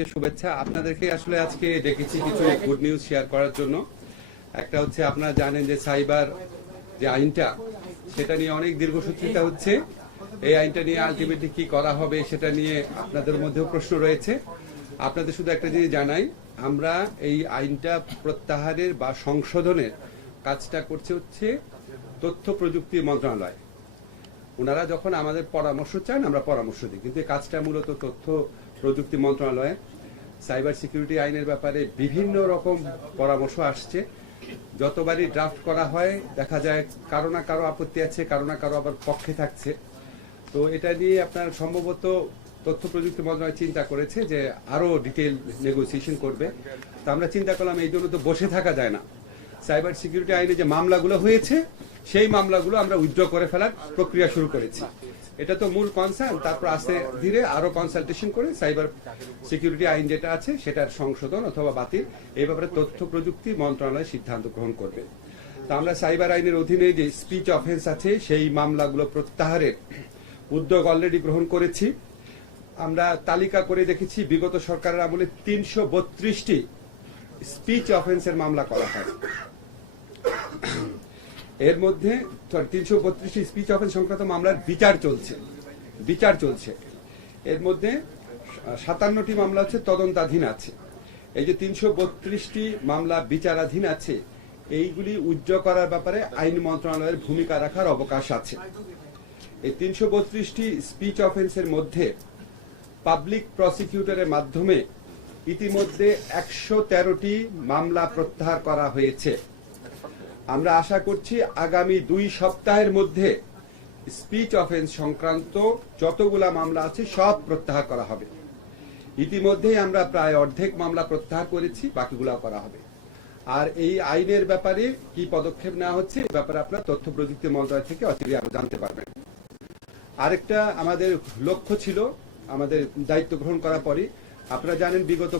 শুভেচ্ছা। আপনাদেরকে আসলে আজকে ডেকেছি কিছু গুড নিউজ শেয়ার করার জন্য। একটা হচ্ছে, আপনারা জানেন যে সাইবার যে আইনটা, সেটা নিয়ে অনেক দীর্ঘসূত্রিতা হচ্ছে। এই আইনটা নিয়ে আলটিমেটলি কি করা হবে সেটা নিয়ে আপনাদের মধ্যেও প্রশ্ন রয়েছে। আপনাদের শুধু একটা জিনিস জানাই, আমরা এই আইনটা প্রত্যাহারের বা সংশোধনের কাজটা করছে হচ্ছে তথ্য প্রযুক্তি মন্ত্রণালয়। ওনারা যখন আমাদের পরামর্শ চান আমরা পরামর্শ দিই, কিন্তু এই কাজটা মূলত তথ্য প্রযুক্তি মন্ত্রণালয়ে। সাইবার সিকিউরিটি আইনের ব্যাপারে বিভিন্ন রকম পরামর্শ আসছে। যতবারই ড্রাফট করা হয় দেখা যায় কারো না কারো আপত্তি আছে, কারো না কারো আবার পক্ষে থাকছে। তো এটা নিয়ে আপনার সম্ভবত তথ্য প্রযুক্তি মন্ত্রণালয় চিন্তা করেছে যে আরো ডিটেল নেগোসিয়েশন করবে। তো আমরা চিন্তা করলাম এই জন্য তো বসে থাকা যায় না। সাইবার সিকিউরিটি আইনে যে মামলাগুলো হয়েছে সেই মামলাগুলো আমরা উইথড্র করে ফেলার প্রক্রিয়া শুরু করেছি। এটা তো মূল কনসার্ন। তারপর আস্তে ধীরে আরো কনসালটেশন করে সাইবার সিকিউরিটি আইন যেটা আছে সেটার সংশোধন অথবা বাতিল এই ব্যাপারে তথ্য প্রযুক্তি মন্ত্রণালয় সিদ্ধান্ত গ্রহণ করবে। তো আমরা সাইবার আইনের অধীনে যে স্পিচ অফেন্স আছে সেই মামলাগুলো প্রত্যাহারের উদ্যোগ অলরেডি গ্রহণ করেছি। আমরা তালিকা করে দেখেছি বিগত সরকারের আমলে ৩৩২টি স্পিচ অফেন্সের মামলা করা হয়। এর মধ্যে ৩৩২টি স্পিচ অফেন্স সংক্রান্ত মামলার বিচার চলছে। এর মধ্যে ৫৭টি মামলা হচ্ছে তদন্তাধীন আছে। এই যে ৩৩২টি মামলা বিচারাধীন আছে, এইগুলি উইথড্র করার ব্যাপারে আইন মন্ত্রণালয়ের ভূমিকা রাখার অবকাশ আছে। এই ৩৩২টি স্পিচ অফেন্সের মধ্যে পাবলিক প্রসিকিউটরের মাধ্যমে ইতিমধ্যে ১১৩টি মামলা প্রত্যাহার করা হয়েছে। আমরা আশা করছি আগামী ২ সপ্তাহের মধ্যে স্পিচ অফেন্স সংক্রান্ত যতগুলা মামলা আছে সব প্রত্যাহার করা হবে। ইতিমধ্যেই আমরা প্রায় অর্ধেক মামলা প্রত্যাহার করেছি, বাকিগুলা করা হবে। আর এই আইনের ব্যাপারে কি পদক্ষেপ নেওয়া হচ্ছে এই ব্যাপারে আপনারা তথ্য প্রযুক্তি মন্ত্রণালয় থেকে অচিরেই আরো জানতে পারবেন। আরেকটা আমাদের লক্ষ্য ছিল, আমাদের দায়িত্ব গ্রহণ করার পরই আপনারা জানেন বিগত